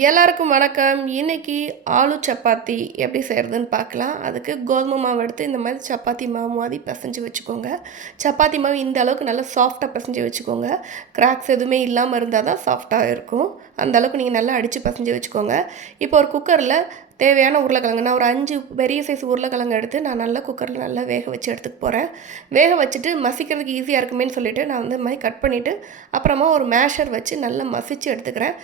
எல்லாருக்கும் வணக்கம். இன்னைக்கு ஆலு சப்பாத்தி எப்படி செய்கிறதுன்னு பார்க்கலாம். அதுக்கு கோதுமை மாவு எடுத்து இந்த மாதிரி சப்பாத்தி மாவு மாதிரி பிசைஞ்சு வச்சுக்கோங்க. சப்பாத்தி மாவு இந்த அளவுக்கு நல்லா சாஃப்டாக பிசைஞ்சு வச்சுக்கோங்க. கிராக்ஸ் எதுவுமே இல்லாமல் இருந்தால் தான் சாஃப்டாக இருக்கும். அந்த அளவுக்கு நீங்கள் நல்லா அடித்து பிசைஞ்சு வச்சுக்கோங்க. இப்போ ஒரு குக்கரில் தேவையான உருளைக்கிழங்கு நான் ஒரு 5 பெரிய சைஸ் உருளைக்கிழங்கு எடுத்து நான் நல்லா குக்கரில் நல்லா வேக வச்சு எடுத்துக்க போகிறேன். வேக வச்சுட்டு மசிக்கிறதுக்கு ஈஸியாக இருக்குமேன்னு சொல்லிவிட்டு நான் வந்து இந்த மாதிரி கட் பண்ணிவிட்டு அப்புறமா ஒரு மேஷர் வச்சு நல்லா மசித்து எடுத்துக்கிறேன்.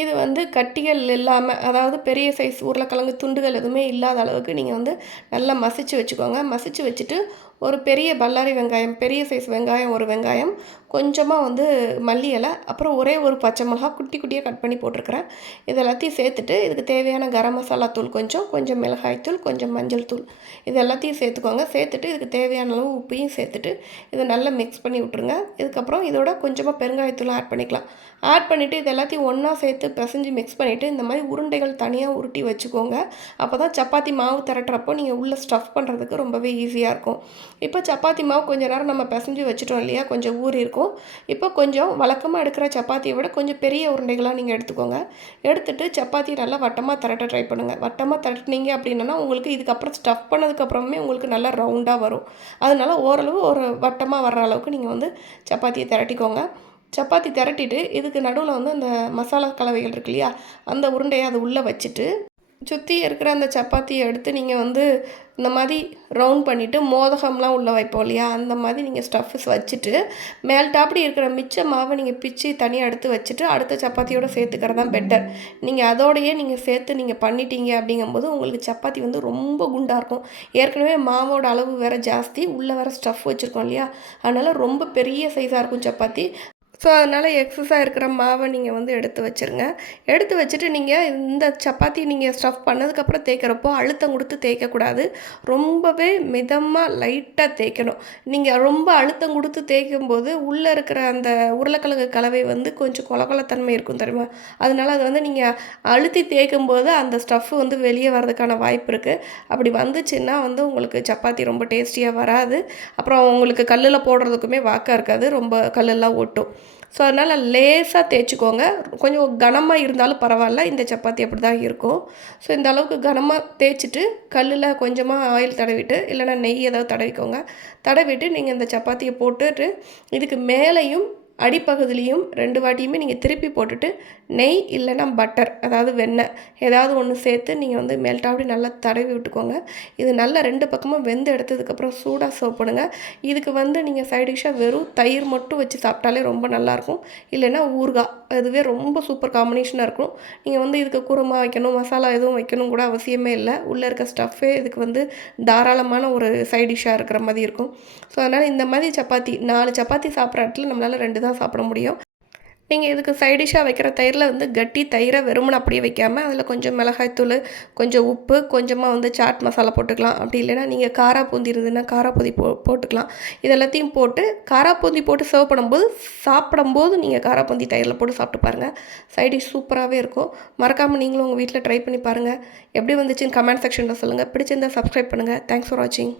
இது வந்து கட்டிகள் இல்லாமல், அதாவது பெரிய சைஸ் உருளைக்கிழங்கு துண்டுகள் எதுவுமே இல்லாத அளவுக்கு நீங்கள் வந்து நல்லா மசிச்சு வச்சுக்கோங்க. மசிச்சு வச்சுட்டு ஒரு பெரிய பல்லாரி வெங்காயம், பெரிய சைஸ் வெங்காயம் ஒரு வெங்காயம், கொஞ்சமாக வந்து மல்லி இலை, அப்புறம் ஒரே ஒரு பச்சை மிளகா குட்டி குட்டியாக கட் பண்ணி போட்டிருக்கிறேன். இது எல்லாத்தையும் சேர்த்துட்டு இதுக்கு தேவையான கரம் மசாலா தூள் கொஞ்சம் மிளகாய் தூள், கொஞ்சம் மஞ்சள் தூள் இது எல்லாத்தையும் சேர்த்துக்கோங்க. சேர்த்துட்டு இதுக்கு தேவையான அளவு உப்பையும் சேர்த்துட்டு இதை நல்லா மிக்ஸ் பண்ணி விட்ருங்க. இதுக்கப்புறம் இதோட கொஞ்சமாக பெருங்காயத்தூள் ஆட் பண்ணிக்கலாம். ஆட் பண்ணிவிட்டு இது எல்லாத்தையும் ஒன்றா சேர்த்து பிசைஞ்சு மிக்ஸ் பண்ணிவிட்டு இந்த மாதிரி உருண்டைகள் தனியாக உருட்டி வச்சுக்கோங்க. அப்போ தான் சப்பாத்தி மாவு திரட்டுறப்போ நீங்கள் உள்ளே ஸ்டஃப் பண்ணுறதுக்கு ரொம்பவே ஈஸியாக இருக்கும். இப்போ சப்பாத்தி மாவு கொஞ்சம் நேரம் நம்ம பிசைஞ்சு வச்சுட்டோம் இல்லையா, கொஞ்சம் ஊறி இருக்கும். இப்போ கொஞ்சம் வழக்கமாக எடுக்கிற சப்பாத்தியை விட கொஞ்சம் பெரிய உருண்டைகளாக நீங்கள் எடுத்துக்கோங்க. எடுத்துகிட்டு சப்பாத்தி நல்லா வட்டமாக திரட்ட ட்ரை பண்ணுங்கள். வட்டமாக திரட்டினீங்க அப்படின்னா உங்களுக்கு இதுக்கப்புறம் ஸ்டஃப் பண்ணதுக்கப்புறமே உங்களுக்கு நல்லா ரவுண்டாக வரும். அதனால் ஓரளவு ஒரு வட்டமாக வர்ற அளவுக்கு நீங்கள் வந்து சப்பாத்தியை திரட்டிக்கோங்க. சப்பாத்தி திரட்டிட்டு இதுக்கு நடுவில் வந்து அந்த மசாலா கலவைகள் இருக்கு இல்லையா, அந்த உருண்டையை அது உள்ளே வச்சுட்டு சுற்றி இருக்கிற அந்த சப்பாத்தியை எடுத்து நீங்கள் வந்து இந்த மாதிரி ரவுண்ட் பண்ணிவிட்டு மோதகம்லாம் உள்ளே வைப்போம் இல்லையா, அந்த மாதிரி நீங்கள் ஸ்டஃப்ஸ் வச்சுட்டு மேல்டாப்படி இருக்கிற மிச்ச மாவை நீங்கள் பிச்சு தனியாக எடுத்து வச்சுட்டு அடுத்த சப்பாத்தியோடு சேர்த்துக்கிறது தான் பெட்டர். நீங்கள் அதோடையே நீங்கள் சேர்த்து நீங்கள் பண்ணிட்டீங்க அப்படிங்கும்போது உங்களுக்கு சப்பாத்தி வந்து ரொம்ப குண்டாக இருக்கும். ஏற்கனவே மாவோட அளவு வேறு ஜாஸ்தி, உள்ளே வேறு ஸ்டஃப் வச்சுருக்கோம் இல்லையா, அதனால் ரொம்ப பெரிய சைஸாக இருக்கும் சப்பாத்தி. ஸோ அதனால் எக்ஸஸாக இருக்கிற மாவை நீங்கள் வந்து எடுத்து வச்சுருங்க. எடுத்து வச்சுட்டு நீங்கள் இந்த சப்பாத்தி நீங்கள் ஸ்டஃப் பண்ணதுக்கப்புறம் தேய்க்கிறப்போ அழுத்தம் கொடுத்து தேய்க்கக்கூடாது. ரொம்பவே மிதமாக லைட்டாக தேய்க்கணும். நீங்கள் ரொம்ப அழுத்தம் கொடுத்து தேய்க்கும்போது உள்ளே இருக்கிற அந்த உருளைக்கிழங்கு கலவை வந்து கொஞ்சம் கொலகொலத்தன்மை இருக்கும் தெரியுமா, அதனால் அது வந்து நீங்கள் அழுத்தி தேய்க்கும்போது அந்த ஸ்டஃப்பு வந்து வெளியே வர்றதுக்கான வாய்ப்பு இருக்குது. அப்படி வந்துச்சுன்னா வந்து உங்களுக்கு சப்பாத்தி ரொம்ப டேஸ்டியாக வராது. அப்புறம் உங்களுக்கு கல்லில் போடுறதுக்குமே வாக்காக இருக்காது, ரொம்ப கல்லெல்லாம் ஒட்டும். ஸோ அதனால் லேசாக தேய்ச்சிக்கோங்க. கொஞ்சம் கனமாக இருந்தாலும் பரவாயில்ல, இந்த சப்பாத்தி அப்படி தான் இருக்கும். ஸோ இந்த அளவுக்கு கனமாக தேய்ச்சிட்டு கல்லில் கொஞ்சமாக ஆயில் தடவிட்டு இல்லைனா நெய் ஏதாவது தடவிக்கோங்க. தடவிட்டு நீங்கள் இந்த சப்பாத்தியை போட்டுட்டு இதுக்கு மேலேயும் அடிப்பகுதியிலையும் 2 வாட்டியுமே நீங்கள் திருப்பி போட்டுட்டு நெய் இல்லைனா பட்டர், அதாவது வெண்ணெய் ஏதாவது ஒன்று சேர்த்து நீங்கள் வந்து மெல்ட்டாக நல்லா தடவி விட்டுக்கோங்க. இது நல்லா 2 பக்கமும் வெந்து எடுத்ததுக்கப்புறம் சூடாக சர்வ் பண்ணுங்கள். இதுக்கு வந்து நீங்கள் சைட் டிஷ்ஷாக வெறும் தயிர் மட்டும் வச்சு சாப்பிட்டாலே ரொம்ப நல்லாயிருக்கும். இல்லைன்னா ஊறுகாய், அதுவே ரொம்ப சூப்பர் காம்பினேஷனாக இருக்கும். நீங்கள் வந்து இதுக்கு குருமா வைக்கணும், மசாலா எதுவும் வைக்கணும் கூட அவசியமே இல்லை. உள்ளே இருக்க ஸ்டஃப்பே இதுக்கு வந்து தாராளமான ஒரு சைட் டிஷ்ஷாக இருக்கிற மாதிரி இருக்கும். ஸோ அதனால் இந்த மாதிரி சப்பாத்தி 4 சப்பாத்தி சாப்பிட்ற இடத்துல நம்மளால் 2 தான் சாப்பிட முடியும். நீங்கள் இதுக்கு சைட் டிஷ்ஷாக வைக்கிற தயிரில் வந்து கட்டி தயிரை வெறுமனை அப்படியே வைக்காமல் அதில் கொஞ்சம் மிளகாய்த்தூள், கொஞ்சம் உப்பு, கொஞ்சமாக வந்து சாட் மசாலா போட்டுக்கலாம். அப்படி இல்லைனா நீங்கள் காராப்பூந்தி இருந்ததுன்னா காராப்பூந்தி போட்டுக்கலாம். இது எல்லாத்தையும் போட்டு காராப்பூந்தி போட்டு சர்வ் பண்ணும்போது சாப்பிடும்போது நீங்கள் காராப்பூந்தி தயிரில் போட்டு சாப்பிட்டு பாருங்கள். சைட் டிஷ் சூப்பராகவே இருக்கும். மறக்காமல் நீங்களும் உங்கள் வீட்டில் ட்ரை பண்ணி பாருங்கள். எப்படி வந்துச்சுன்னு கமெண்ட் செக்ஷனில் சொல்லுங்கள். பிடிச்சிருந்தால் சப்ஸ்கிரைப் பண்ணுங்கள். தேங்க்ஸ் ஃபார் வாட்சிங்.